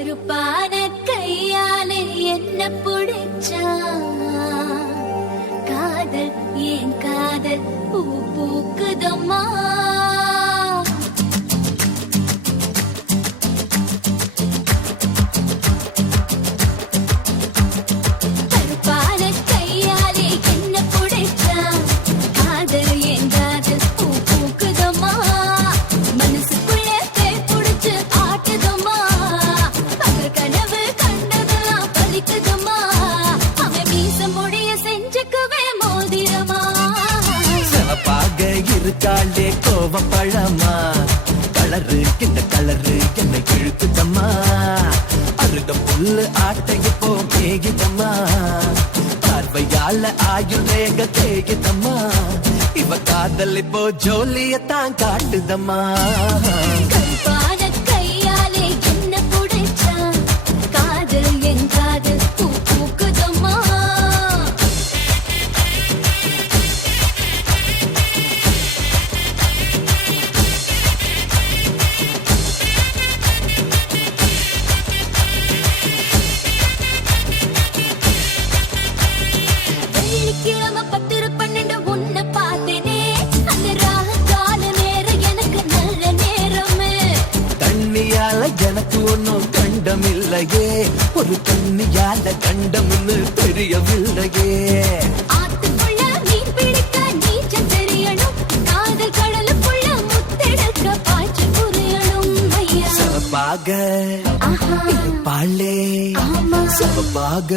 கருப்பான கையாலே என்ன புடிச்சா காதல் ஏன் காதல் பூ பூக்குதம்மா இருக்காளே கோவ பழமா கலரு இந்த கலரு என்னை இழுக்குதம்மா அருக புல்லு ஆட்டைய போ மேகிதம்மா பார்வையால ஆயுள் ரேக தேகிதம்மா இவ காதல் இப்போ ஜோலியத்தான் காட்டுதம்மா எனக்கு ஒன்னும் கண்டமில்லையே ஒரு தண்ணியால கண்டம்னு தெரியவில்லையே ஆத்துக்குள்ள மீன் பிடிக்க நீச்சல் தெரியணும் காதல் கடலுக்குள்ள முத்தெடுக்க பாய்ச்சி புரியணும் ஐயா சவப்பாக பாலே சவப்பாக